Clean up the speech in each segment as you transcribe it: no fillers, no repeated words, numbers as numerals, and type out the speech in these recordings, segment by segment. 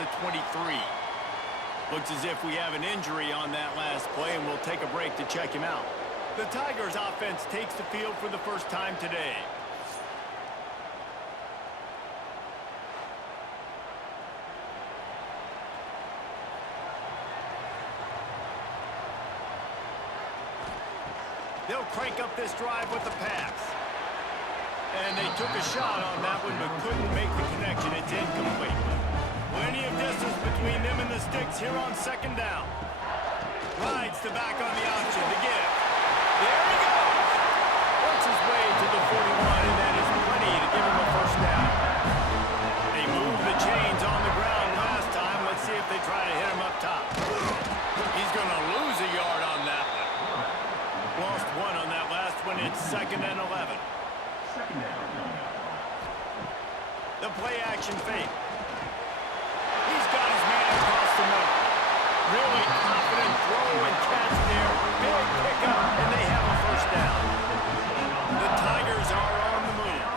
the 23. Looks as if we have an injury on that last play, and we'll take a break to check him out. The Tigers offense takes the field for the first time today. They'll crank up this drive with the pass. And they took a shot on that one, but couldn't make the connection. It's incomplete. Plenty of distance between them and the sticks here on second down. Rides the back on the option to give. There he goes. Works his way to the 41, and that is plenty to give him a first down. They moved the chains on the ground last time. Let's see if they try to hit him up top. He's going to lose a yard on that one. Lost one on that last one. It's 2nd and 11. The play action fake. He's got his man across the middle. Really confident throw and catch there. Big pickup, and they have a first down. The Tigers are on the move.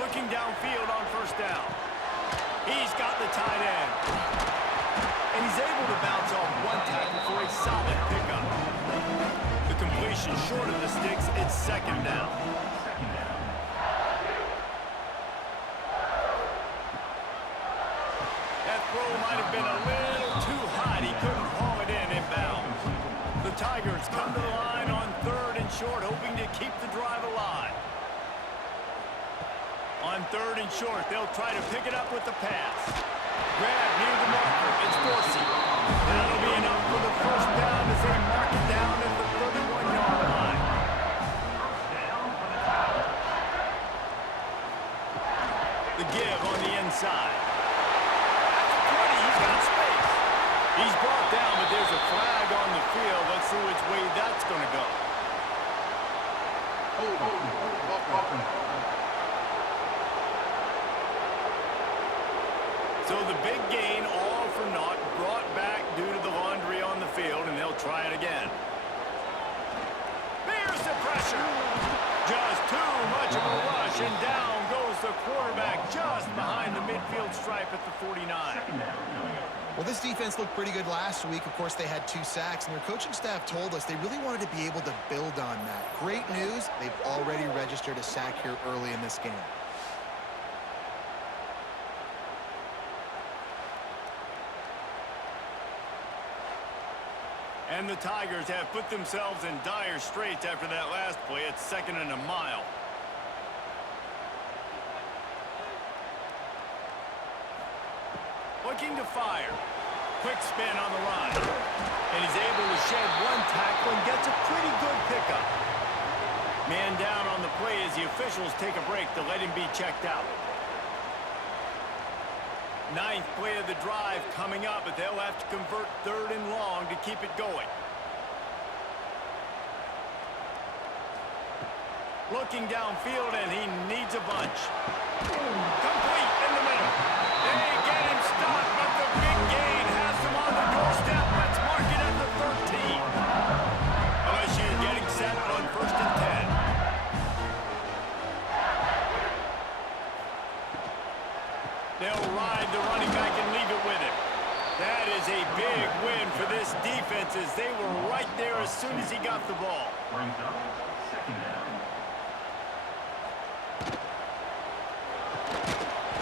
Looking downfield on first down. He's got the tight end. And he's able to bounce off one tackle for a solid pickup. The completion short of the sticks, it's 2nd down. That throw might have been a little too high. He couldn't haul it in inbounds. The Tigers come to the line on 3rd and short, hoping to keep the drive alive. On 3rd and short, they'll try to pick it up with the pass. Grab near the marker. It's Dorsey. That'll be enough for the first down as they mark it down at the 31-yard line. The give on the inside. At the 20, he's got space. He's brought down, but there's a flag on the field. Let's see which way that's going to go. So the big gain, all for naught, brought back due to the laundry on the field, and they'll try it again. There's the pressure. Just too much of a rush, and down goes the quarterback just behind the midfield stripe at the 49. Well, this defense looked pretty good last week. Of course, they had 2 sacks, and their coaching staff told us they really wanted to be able to build on that. Great news, they've already registered a sack here early in this game. And the Tigers have put themselves in dire straits after that last play. It's 2nd and a mile. Looking to fire. Quick spin on the line. And he's able to shed one tackle and gets a pretty good pickup. Man down on the play as the officials take a break to let him be checked out. 9th play of the drive coming up, but they'll have to convert 3rd and long to keep it going. Looking downfield, and he needs a bunch. Complete in the middle. They get him stopped, but the big gain has them on the doorstep. Let's mark it at the 13. LSU getting set on 1st and 10. They'll ride the running back and leave it with him. That is a big win for this defense as they were right there as soon as he got the ball.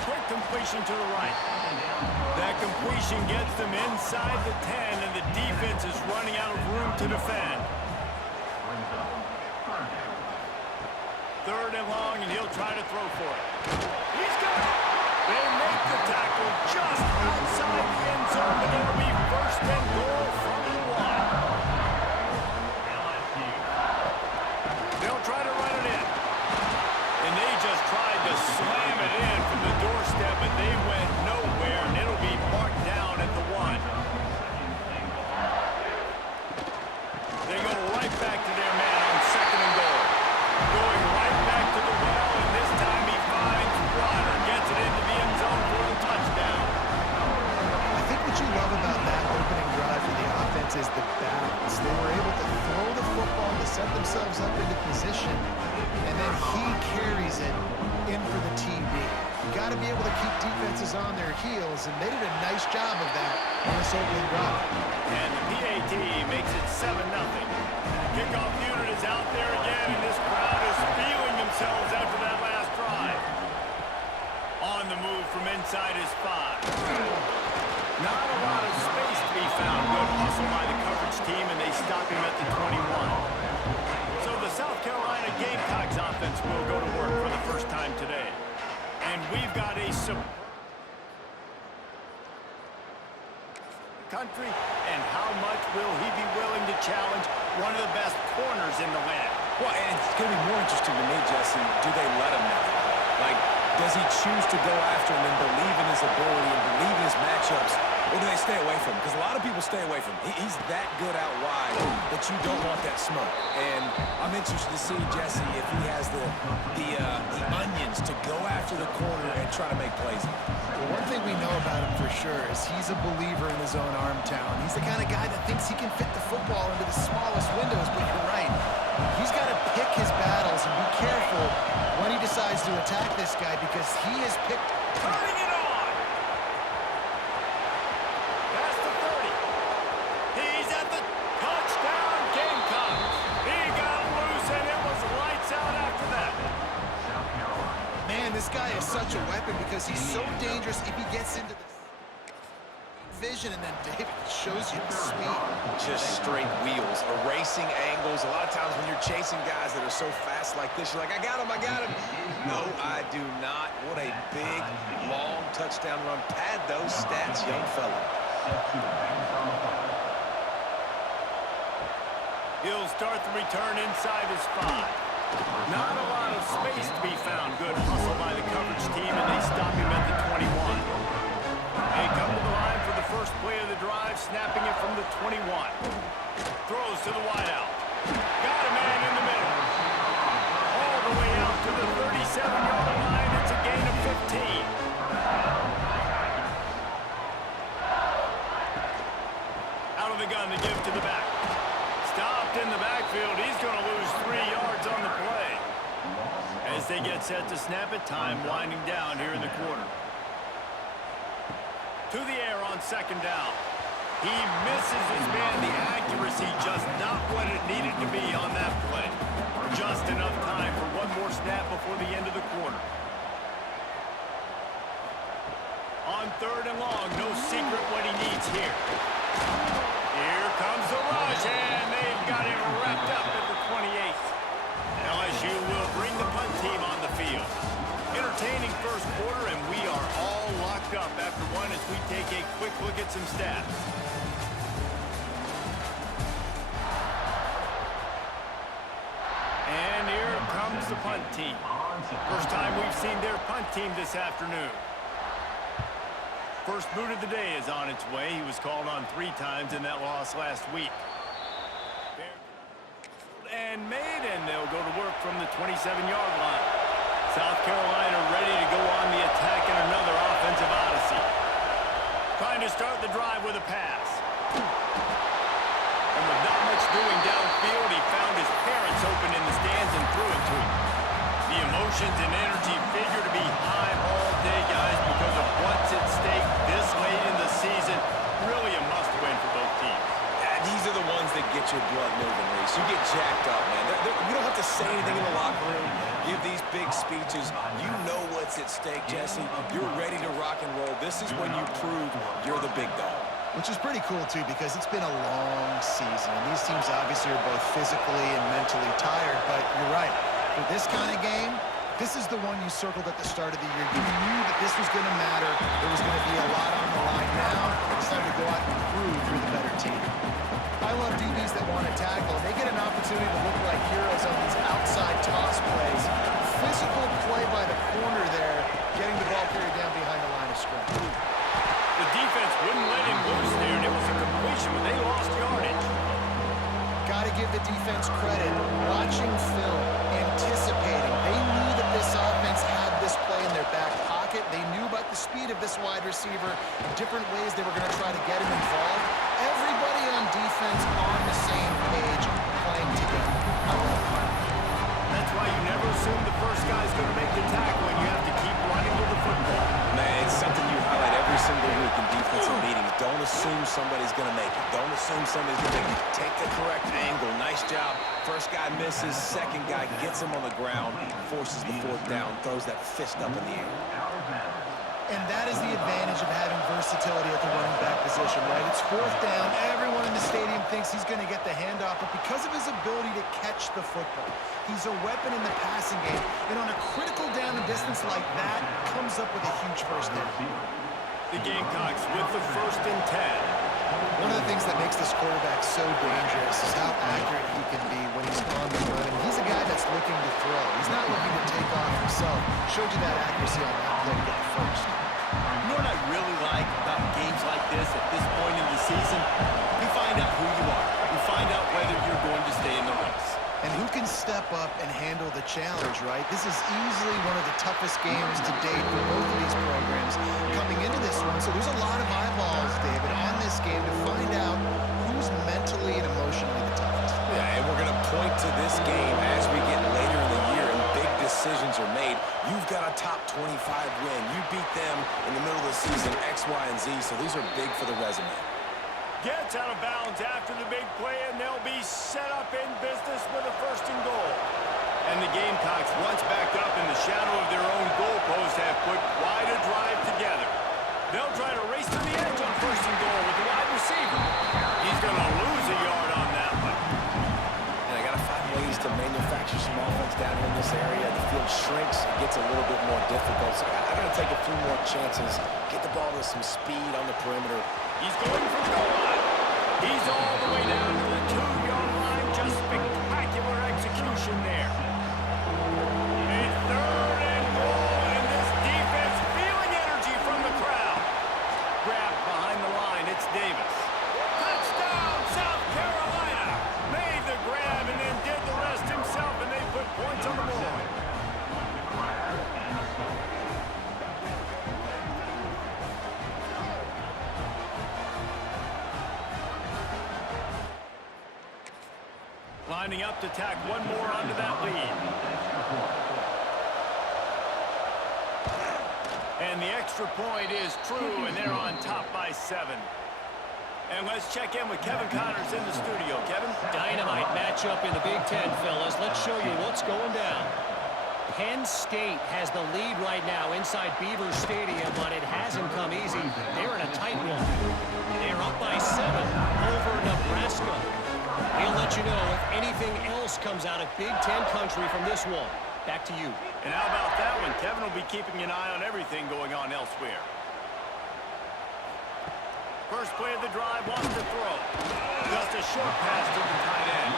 Quick completion to the right. That completion gets them inside the 10, and the defense is running out of room to defend. 3rd and long, and he'll try to throw for it. He's got it. They make the tackle just outside the end zone, but it'll be 1st and goal from the 1. They'll try to run it in. And they just tried to slam it in from the doorstep, but they went nowhere, and it'll be marked down at the 1. They go right back to their man on 2nd and goal. Going right back to the well, and this time he finds Ryder, gets it into the end zone for the touchdown. I think what you love about that opening drive for the offense is the balance. They were able to throw the football to set themselves up into position, and then he carries it in for the TD. You got to be able to keep defenses on their heels, and they did a nice job of that on this opening drive. And the PAT makes it 7-0. Kickoff unit is out there again, and this crowd is feeling themselves after that last drive. On the move from inside his 5. Not a lot of space to be found. Good hustle by the coverage team, and they stop him at the 21. So the South Carolina Gamecocks offense will go to work for the first time today. And we've got a country, and how much will he be willing to challenge one of the best corners in the land? Well, and it's going to be more interesting to me, Jesse, do they let him make it? Like, does he choose to go after him and believe in his ability and believe in his matchups, or do they stay away from him? Because a lot of people stay away from him. He's that good out wide that you don't want that smoke. And I'm interested to see, Jesse, if he has the onions to go after the corner and try to make plays. Well, one thing we know about him for sure is he's a believer in his own arm talent. He's the kind of guy that thinks he can fit the football into the smallest windows, but you're right. He's got to pick his battles and be careful when he decides to attack this guy, because he has picked... Turning it on! Past the 30. He's at the touchdown Gamecocks. He got loose, and it was lights out after that. Man, this guy is such a weapon because he's so dangerous if he gets into the vision, and then David shows you the speed. Just straight wheels, erasing angles. A lot of times when you're chasing guys that are so fast like this, you're like, I got him. No, I do not. What a big, long touchdown run. Pad those stats, young fella. He'll start the return inside his 5. Not a lot of space to be found. Good hustle by the coverage team, and they stop him at the 21. They come to the line for the first play of the drive, snapping it from the 21. Throws to the wideout. Got a man in the middle. All the way out to the 37-yard line. It's a gain of 15. Out of the gun to give to the back. Stopped in the backfield. He's going to lose 3 yards on the play. As they get set to snap it, time winding down here in the quarter. To the air on second down. He misses his man. The accuracy just not what it needed to be on that play. Just enough time for one more snap before the end of the quarter. On third and long, no secret what he needs here. Here comes the rush, and they've got him wrapped up at the 28. LSU will bring the punt team on the field. Entertaining first quarter, and we are all locked up after one as we take a quick look at some stats. And here comes the punt team. First time we've seen their punt team this afternoon. First boot of the day is on its way. He was called on 3 times in that loss last week. And made, and they'll go to work from the 27-yard line. South Carolina ready to go on the attack in another offensive odyssey. Trying to start the drive with a pass. And with not much doing downfield, he found his parents open in the stands and threw it to him. The emotions and energy figure to be high all day, guys, because of what's at stake this late in the season. Really a must-win for both teams. These are the ones that get your blood moving, Reese. You get jacked up, man. You don't have to say anything in the locker room, give these big speeches. You know what's at stake, Jesse. You're ready to rock and roll. This is when you prove you're the big dog. Which is pretty cool, too, because it's been a long season. And these teams obviously are both physically and mentally tired, but you're right. For this kind of game, this is the one you circled at the start of the year. You knew that this was going to matter. There was going to be a lot on the line. Now it's time to go out and prove you're the better team. I love DBs that want to tackle. They get an opportunity to look like heroes on these outside toss plays. Physical play by the corner there, getting the ball carried down behind the line of scrimmage. The defense wouldn't let him loose there, and it was a completion, but they lost yardage. Got to give the defense credit. Watching film, anticipating. They knew that this offense had this play in their back pocket. They knew about the speed of this wide receiver, the different ways they were going to try to get him involved. Everybody on defense on the same page, playing together. I love it. That's why you never assume the first guy's going to make the tackle, and you have to keep running into the football. Man, it's something you highlight every single week in defensive meetings. Don't assume somebody's going to make it. Don't assume somebody's going to make it. Take the correct angle. Nice job. First guy misses. Second guy gets him on the ground, forces the fourth down, throws that fist up in the air. And that is the advantage of having versatility at the running back position, right? It's fourth down. Everyone in the stadium thinks he's going to get the handoff, but because of his ability to catch the football, he's a weapon in the passing game. And on a critical down and distance like that, comes up with a huge first down. The Gamecocks with the 1st and 10. One of the things that makes this quarterback so dangerous is how accurate he can be when he's on the run. And he's a guy that's looking to throw. He's not looking to take off himself. Showed you that accuracy on that play to get the first. You know what I really like about games like this at this point in the season? You find out who you are. You find out whether you're going to stay in the race. And who can step up and handle the challenge, right? This is easily one of the toughest games to date for both of these programs coming into this one. So there's a lot of eyeballs, David, on this game to find out who's mentally and emotionally the toughest. Yeah, and we're going to point to this game as we get later in the year and big decisions are made. You've got a top 25 win. You beat them in the middle of the season, X, Y, and Z, so these are big for the resume. Gets out of bounds after the big play, and they'll be set up in business with a 1st and goal. And the Gamecocks, once backed up in the shadow of their own goalpost, have put quite a drive together. They'll try to race to the edge on 1st and goal with the wide receiver. He's going to lose a yard on that one. And I got to find ways to manufacture some offense down here in this area. The field shrinks, it gets a little bit more difficult. So I got to take a few more chances, get the ball with some speed on the perimeter. He's going for the goal line. He's all the way down to the 2-yard line. Just spectacular execution there. A 3rd and goal, and this defense feeling energy from the crowd. Grabbed behind the line, it's Davis. Touchdown, South Carolina. Made the grab and then did the rest himself, and they put points on the board. Lining up to tack one more onto that lead. And the extra point is true, and they're on top by 7. And let's check in with Kevin Connors in the studio. Kevin? Dynamite matchup in the Big Ten, fellas. Let's show you what's going down. Penn State has the lead right now inside Beaver Stadium, but it hasn't come easy. They're in a tight one. They're up by 7 over Nebraska. We'll let you know if anything else comes out of Big Ten country from this one. Back to you. And how about that one? Kevin will be keeping an eye on everything going on elsewhere. First play of the drive, wants to throw. Just a short pass to the tight end.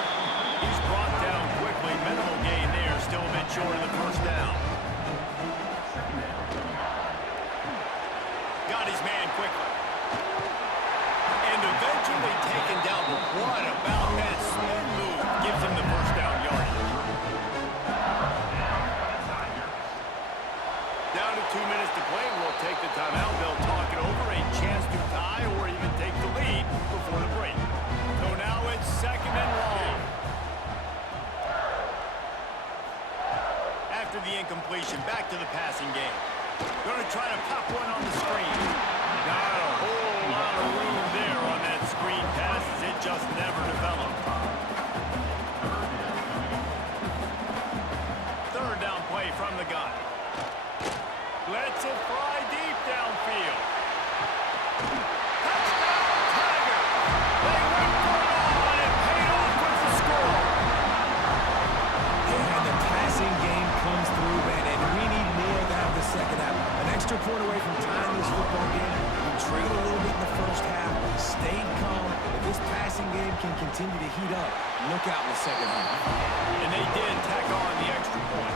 He's brought down quickly. Minimal gain there. Still a bit short of the 1st down. Got his man quickly. And eventually taken down. But what about that spin move? Gives him the 1st down yardage. Down to 2 minutes to play, and we'll take the timeout. They'll talk it over, a chance to tie or even take the lead before the break. So now it's 2nd and long. After the incompletion, back to the passing game. Going to try to pop one on the screen. Not a whole lot of room there on that screen pass, as it just never developed. 3rd down play from the gun. Lets it fly deep downfield. Touchdown, Tiger! They went for it all, and it paid off with the score. And the passing game comes through, man, and we need more of that in the second half. An extra point away from tying this football game. We trailed a little bit in the first half, stayed calm. If this passing game can continue to heat up, look out in the second half. And they did tack on the extra point.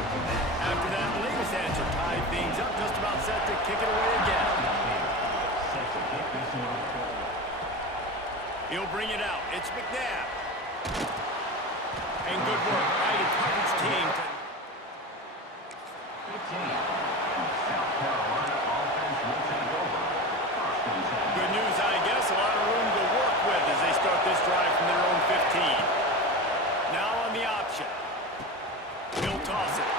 After that latest answer tied things up, just about set to kick it away again. He'll bring it out. It's McNabb. And good work by the coverage team. Good news, I guess. A lot of room to work with as they start this drive from their own 15. Now on the option. He'll toss it.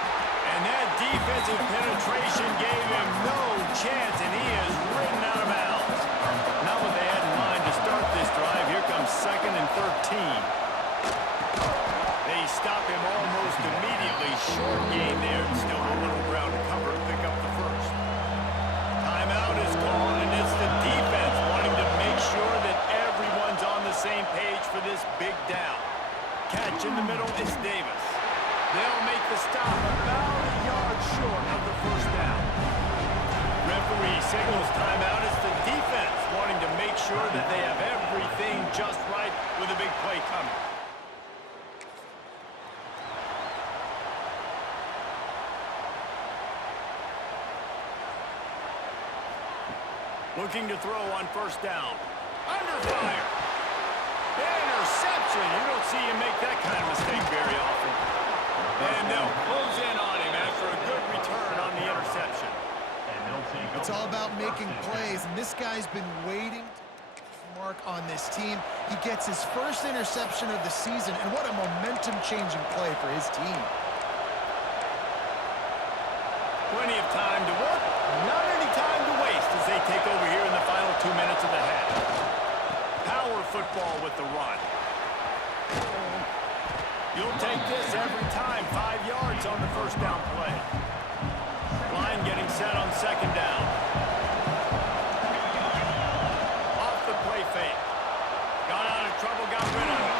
And that defensive penetration gave him that they have everything just right with a big play coming. Looking to throw on first down. Under fire. Interception. You don't see him make that kind of mistake very often. And they'll close in on him after a good return on the interception. It's all about making plays, and this guy's been waiting to mark on this team. He gets his first interception of the season, and what a momentum-changing play for his team. Plenty of time to work, not any time to waste as they take over here in the final 2 minutes of the half. Power football with the run. You'll take this every time. 5 yards on the first down play. Line getting set on second down. Off the play fake. Got out of trouble, got rid of it.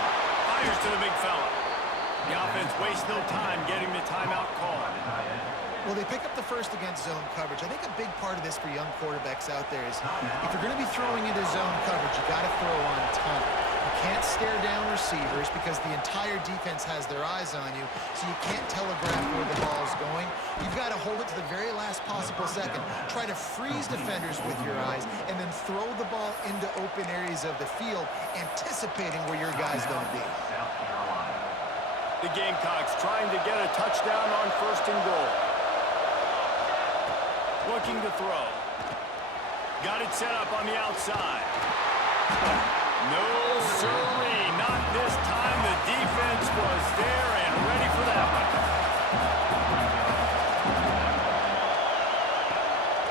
Fires to the big fella. The offense wastes no time getting the timeout called. Well, they pick up the first against zone coverage. I think a big part of this for young quarterbacks out there is if you're going to be throwing into zone coverage, you got to throw on time. You can't stare down receivers because the entire defense has their eyes on you, so you can't telegraph where the ball is going. You've got to hold it to the very last possible second. Try to freeze defenders with your eyes, and then throw the ball into open areas of the field, anticipating where your guy's going to be. The Gamecocks trying to get a touchdown on first and goal. Looking to throw. Got it set up on the outside. No, sirree, not this time. The defense was there and ready for that one.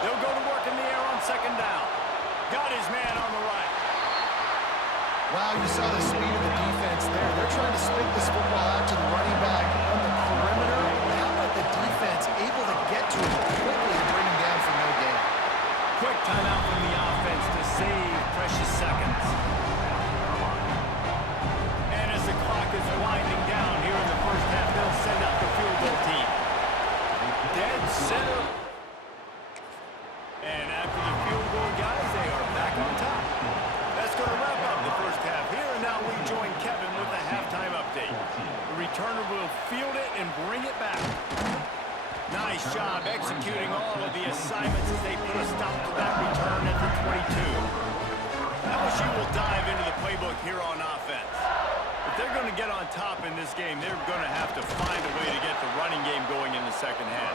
They'll go to work in the air on second down. Got his man on the right. Wow, you saw the speed of the defense there. They're trying to spit this football out to the running back on the perimeter. How about the defense able to get to him quickly and bring him down for no gain? Quick timeout from the offense to save precious seconds. And as the clock is winding down here in the first half, they'll send out the field goal team. Dead center. And after the field goal, guys, they are back on top. That's going to wrap up the first half here, and now we join Kevin with the halftime update. The returner will field it and bring it back. Nice job executing all of the assignments as they put a stop to that return at the 22. LSU will dive into the playbook here on offense. If they're going to get on top in this game, they're going to have to find a way to get the running game going in the second half.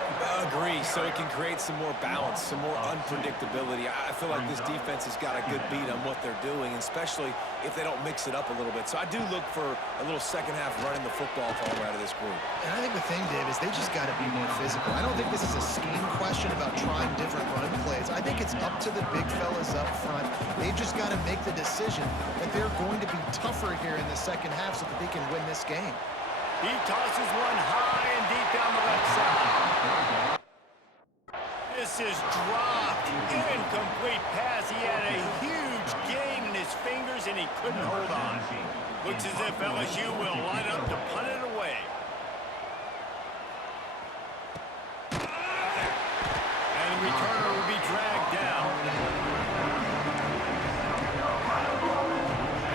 Agree, so it can create some more balance, some more unpredictability. I feel like this defense has got a good beat on what they're doing, especially if they don't mix it up a little bit. So I do look for a little second half running the football coming out of this group. And I think the thing, Dave, is they just got to be more physical. I don't think this is a scheme question about trying different run plays. I think it's up to the big fellas up front. They've just got to make the decision that they're going to be tougher here in the second half so that they can win this game. He tosses one high and deep down the left side. This is dropped. Incomplete pass. He had a huge gain in his fingers and he couldn't hold on. Looks as if LSU will line up to punt it away. And the returner will be dragged down.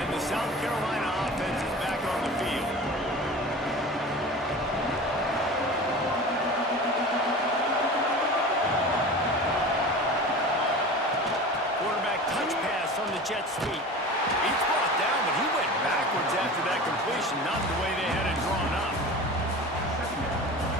And the South Carolina offense is back on the field. Quarterback touch pass on the jet sweep. He's brought down, but he went backwards after that completion, not the way they had it drawn up.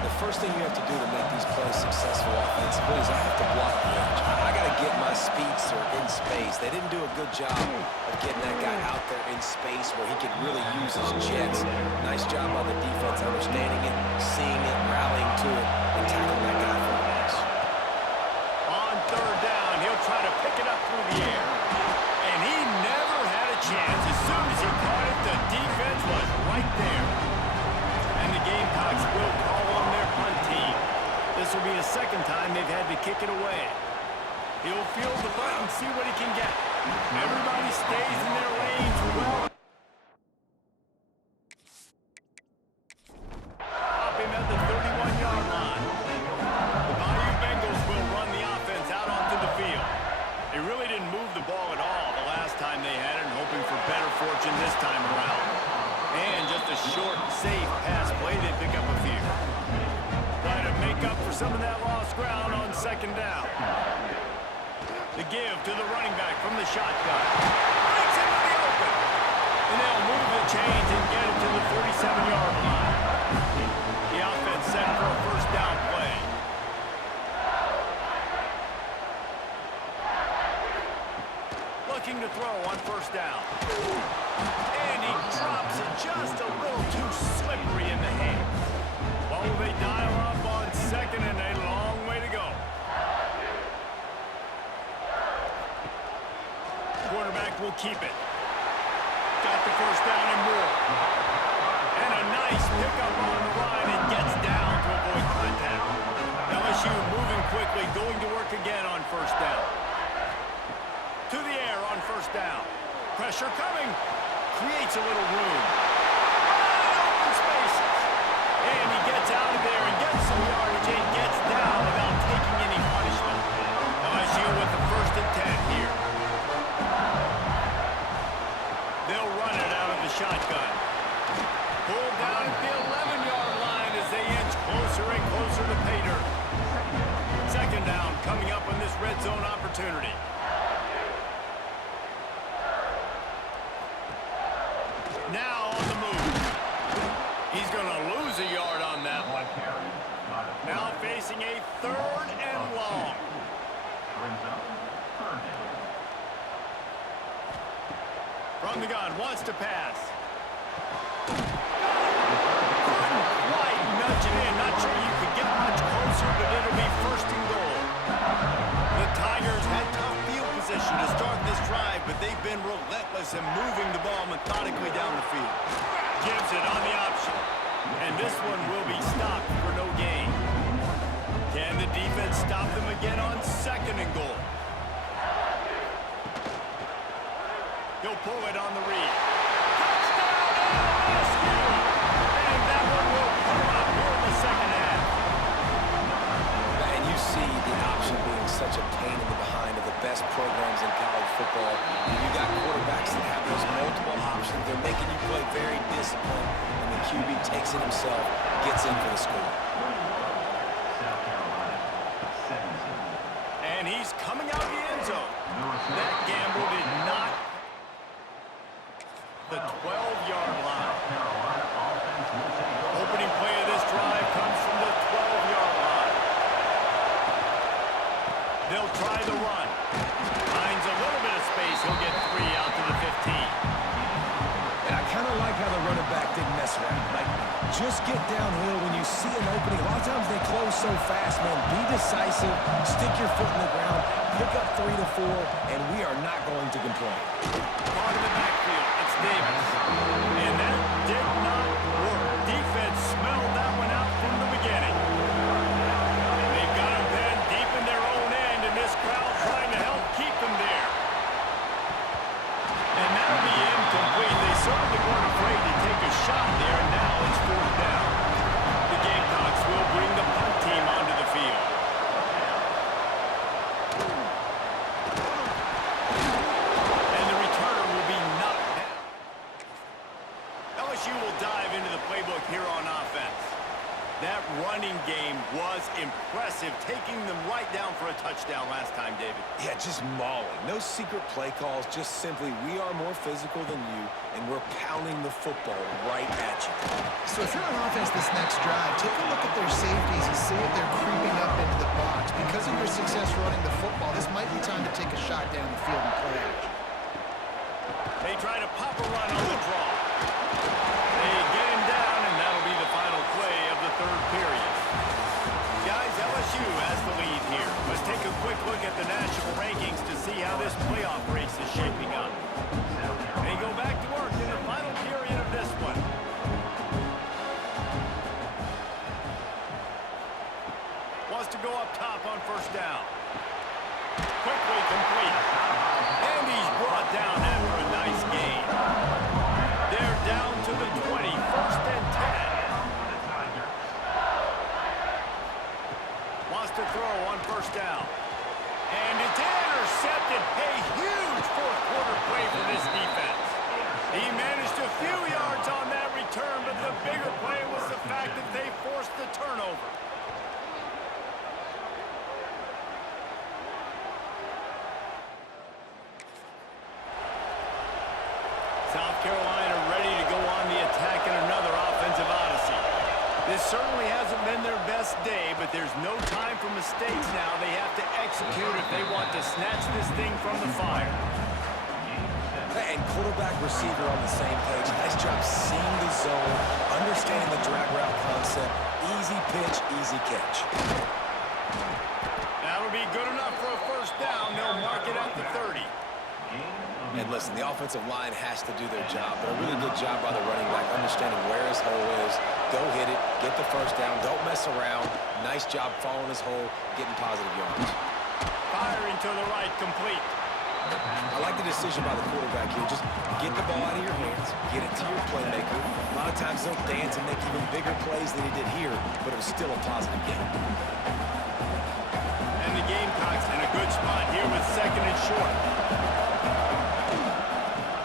The first thing you have to do to make these plays successful offensively is I have to block the edge. I got to get my speedster in space. They didn't do a good job of getting that guy out there in space where he could really use his jets. Nice job by the defense understanding it, seeing it, rallying to it, and tackling that guy for the match. On third down, he'll try to pick it up through the air. And he never had a chance. As soon as he caught it, the defense was right there. And the Gamecocks will call on their punt team. This will be the second time they've had to kick it away. He'll field the punt and see what he can get. Everybody stays in their lanes well. Stop him at the 31-yard line. The Bayou Bengals will run the offense out onto the field. They really didn't move the ball at all the last time time they had it and hoping for better fortune this time around. And just a short, safe pass play, they pick up a few. Try to make up for some of that lost ground on second down. The give to the running back from the shotgun. Breaks into the open. And they'll move the chains and get it to the 37-yard line. The offense set for a first down play. Looking to throw on first down. And he drops it just a little too slippery in the hands. Well, they dial up on second and a long way to go. Quarterback will keep it. Got the first down and more. And a nice pickup on the line and gets down to avoid contact. LSU moving quickly, going to work again on first down. To the air on first down. Pressure coming. Creates a little room. Wide open spaces. And he gets out of there and gets some yardage and gets down without taking any punishment. LSU with the first and 10 here. They'll run it out of the shotgun. Pulled down at the 11-yard line as they inch closer and closer to pay dirt. Second down coming up on this red zone opportunity. Now on the move. He's going to lose a yard on that one. Now facing a third and long. From the gun, wants to pass. Couldn't quite nudge it in. Not sure you could get much closer, but it'll be first and goal. The Tigers had tough field position to start this drive, but they've been relentless in moving the ball methodically down the field. Gives it on the option. And this one will be stopped for no gain. Can the defense stop them again on second and goal? He'll pull it on the read. Touchdown, LSU! And that one will come up here in the second half. And you see the option being such a pain in the behind of the best programs in college football. You got quarterbacks that have those multiple options. They're making you play very disciplined. And the QB takes it himself, gets in for the score. And he's coming out the end zone. That gamble did not. The 12-yard line. Opening play of this drive comes from the 12-yard line. They'll try the run. Finds a little bit of space. He'll get 3 out to the 15. And I kind of like how the running back didn't mess around. Like, just get downhill when you see an opening. A lot of times they close so fast, man. Be decisive. Stick your foot in the ground. Pick up 3 to 4, and we are not going to complain. Part of the backfield. It's Davis. And that did not work. Defense smelled that one out from the beginning. They've got him then deep in their own end, and this crowd trying to help keep them there. And that'll be incomplete. They certainly weren't afraid to take a shot there, and now it's fourth down. The Gamecocks will bring the punt team onto the field. And the returner will be knocked down. LSU will dive into the playbook here on offense. That running game was impressive, taking them right down for a touchdown last time, David. Yeah, just mauling. No secret play calls, just simply we are more physical than you, and we're pounding the football right at you. So if you're on offense this next drive, take a look at their safeties and see if they're creeping up into the box. Because of your success running the football, this might be time to take a shot down the field and play action. They try to pop a run on the draw. They get him down, and that'll be the final play of the third period. Guys, LSU has the lead here. Let's take a quick look at the national rankings to see how this playoff race is shaping up. They go back to work in the final period of this one. Wants to go up top on first down. Quickly complete. And South Carolina ready to go on the attack in another offensive odyssey. This certainly hasn't been their best day, but there's no time for mistakes now. They have to execute if they want to snatch this thing from the fire. And quarterback, receiver on the same page. Nice job seeing the zone, understanding the drag route concept. Easy pitch, easy catch. That'll be good enough for a first down. They'll mark it at the 30. And listen, the offensive line has to do their job, but a really good job by the running back, understanding where his hole is. Go hit it, get the first down, don't mess around. Nice job following his hole, getting positive yards. Firing to the right, complete. I like the decision by the quarterback here. Just get the ball out of your hands, get it to your playmaker. A lot of times they'll dance and make even bigger plays than he did here, but it was still a positive game. And the Gamecocks in a good spot here with second and short.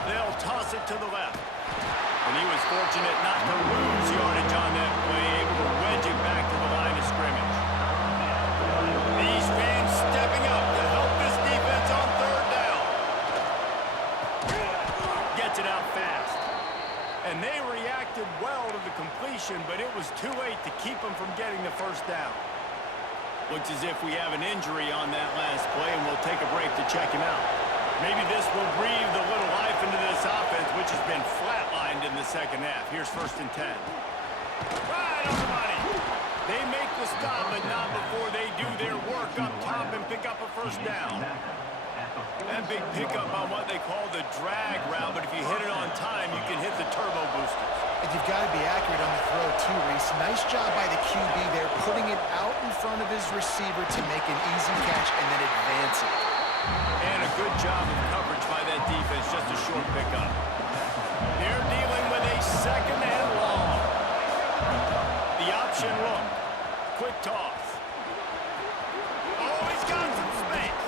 They'll toss it to the left. And he was fortunate not to lose yardage on that play, able to wedge it back to the line of scrimmage. These fans stepping up to help this defense on third down. Gets it out fast. And they reacted well to the completion, but it was too late to keep them from getting the first down. Looks as if we have an injury on that last play, and we'll take a break to check him out. Maybe this will breathe a little life into this offense, which has been flatlined in the second half. Here's 1st and 10. Right on the money. They make the stop, but not before they do their work up top and pick up a first down. That big pickup on what they call the drag route, but if you hit it on time, you can hit the turbo boosters. And you've got to be accurate on the throw, too, Reese. Nice job by the QB there, putting it out in front of his receiver to make an easy catch and then advance it. And a good job of coverage by that defense, just a short pickup. They're dealing with a second and long. The option look. Quick toss. Oh, he's got some space.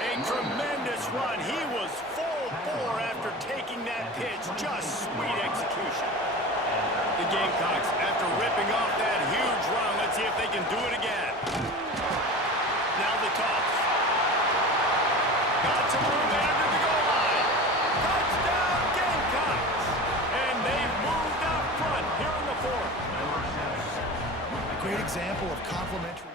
A tremendous run. He was full bore after taking that pitch. Just sweet execution. The Gamecocks, after ripping off that huge run, let's see if they can do it again. Now the toss. Got some room under the goal line. Touchdown, Gamecocks. And they've moved out front here in the 4th. A great example of complementary.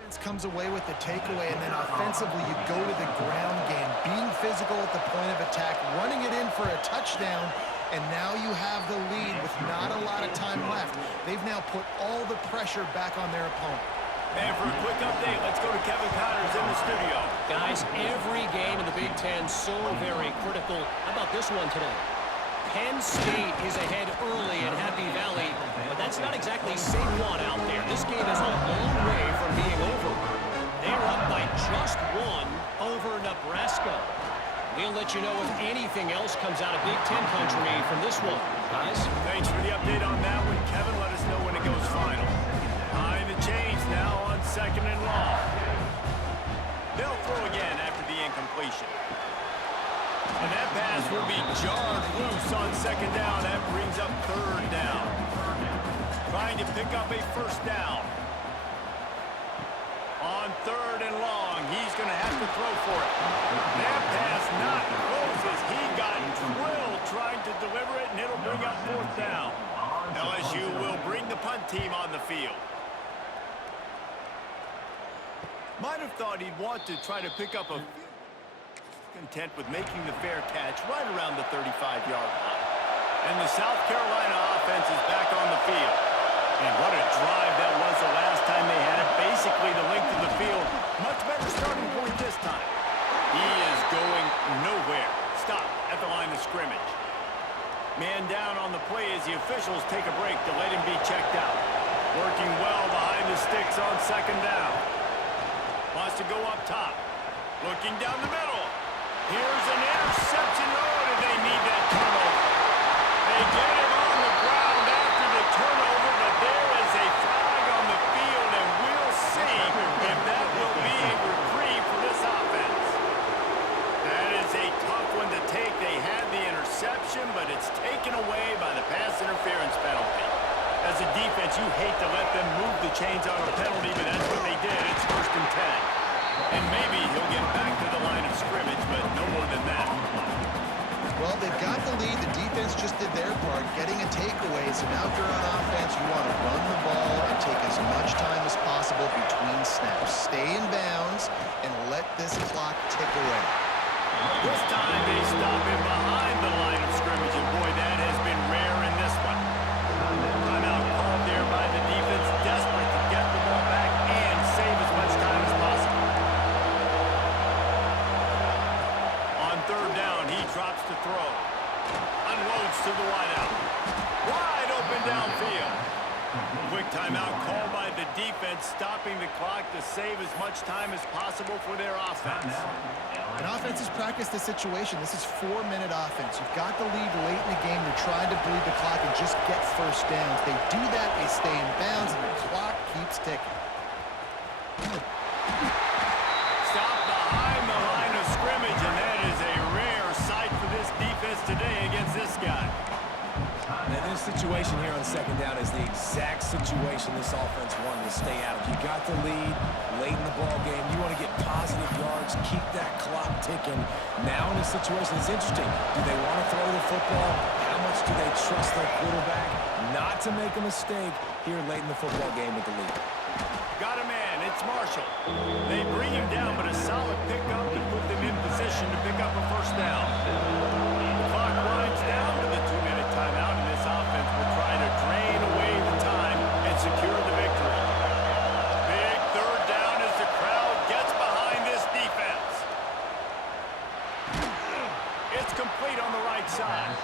Defense comes away with the takeaway, and then offensively you go to the ground game, being physical at the point of attack, running it in for a touchdown, and now you have the lead with not a lot of time left. They've now put all the pressure back on their opponent. And for a quick update, let's go to Kevin Connors in the studio. Guys, every game in the Big Ten so very critical. How about this one today? Penn State is ahead early in Happy Valley, but that's not exactly Saquon out there. This game is a long way from being over. They're up by just one over Nebraska. We'll let you know if anything else comes out of Big Ten country from this one. Guys? Thanks for the update on that one. Kevin, let us know when it goes final. Behind the chains now on second and long. They'll throw again after the incompletion. And that pass will be jarred loose on second down. That brings up third down. Trying to pick up a first down. On third and long, he's going to have to throw for it. That pass not close as he got drilled trying to deliver it, and it'll bring up fourth down. LSU will bring the punt team on the field. Might have thought he'd want to try to pick up a few. Content with making the fair catch right around the 35-yard line. And the South Carolina offense is back on the field. And what a drive that was the last time they had it. Basically the length of the field. Much better starting point this time. He is going nowhere. Stop at the line of scrimmage. Man down on the play as the officials take a break to let him be checked out. Working well behind the sticks on second down. Wants to go up top. Looking down the middle. Here's an interception. Oh, do they need that turnover? They get him on the ground after the turnover, but there is a flag on the field, and we'll see if that will be a reprieve for this offense. That is a tough one to take. They had the interception, but it's taken away by the pass interference penalty. As a defense, you hate to let them move the chains on a penalty, but that's what they did. It's 1st and 10. And maybe he'll get back to the line of scrimmage, but no more than that. Well, they've defense just did their part, getting a takeaway. So now if you're on offense, you want to run the ball and take as much time as possible between snaps. Stay in bounds and let this clock tick away. This time they stop him behind the line of scrimmage, and boy, that has been rare in this one. Timeout called there by the defense, desperate to get the ball back and save as much time as possible. On third down, he drops to throw. Unloads to the wideout. Wide open downfield. Quick timeout called by the defense, stopping the clock to save as much time as possible for their offense. And offenses practice this situation. This is 4-minute offense. You've got the lead late in the game. You're trying to bleed the clock and just get first downs. They do that, they stay in bounds, and the clock keeps ticking. Stop behind the line of scrimmage, and that is a rare sight for this defense today against this guy. And this situation here on second down is the exact situation this offense wanted to stay out of. You got the lead late in the ball game. You want to get positive yards, keep that clock ticking. Now in this situation, it's interesting. Do they want to throw the football? How much do they trust their quarterback not to make a mistake here late in the football game with the lead? Got a man, it's Marshall. They bring him down, but a solid pickup to put them in position to pick up a first down. The clock winds down to the 2-minute timeout, and this offense will try to drain away the time and secure the victory. Big third down as the crowd gets behind this defense. It's complete on the right side.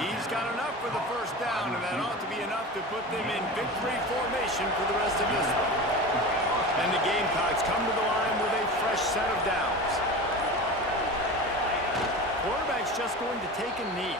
He's got enough for the first down, and that ought to be enough to put them in victory formation for the rest of this one. And the Gamecocks come to the line with a fresh set of downs. Quarterback's just going to take a knee.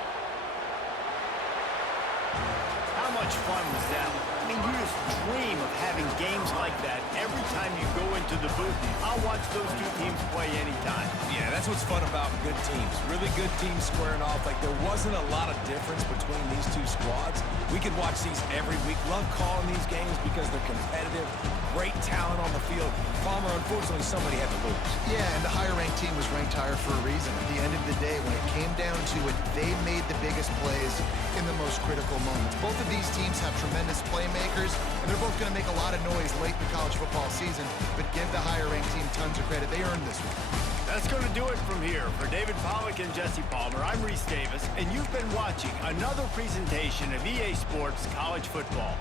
How much fun was that? I mean, you just dream of having games like that every time you go into the booth. I'll watch those two teams play anytime. Yeah, that's what's fun about good teams. Really good teams squaring off. Like, there wasn't a lot of difference between these two squads. We could watch these every week. Love calling these games because they're competitive. Great talent on the field. Palmer, unfortunately, somebody had to lose. Yeah, and the higher-ranked team was ranked higher for a reason. At the end of the day, when it came down to it, they made the biggest plays in the most critical moments. Both of these teams have tremendous playmakers, and they're both going to make a lot of noise late in the college football season, but give the higher-ranked team tons of credit. They earned this one. That's going to do it from here. For David Pollack and Jesse Palmer, I'm Reese Davis, and you've been watching another presentation of EA Sports College Football.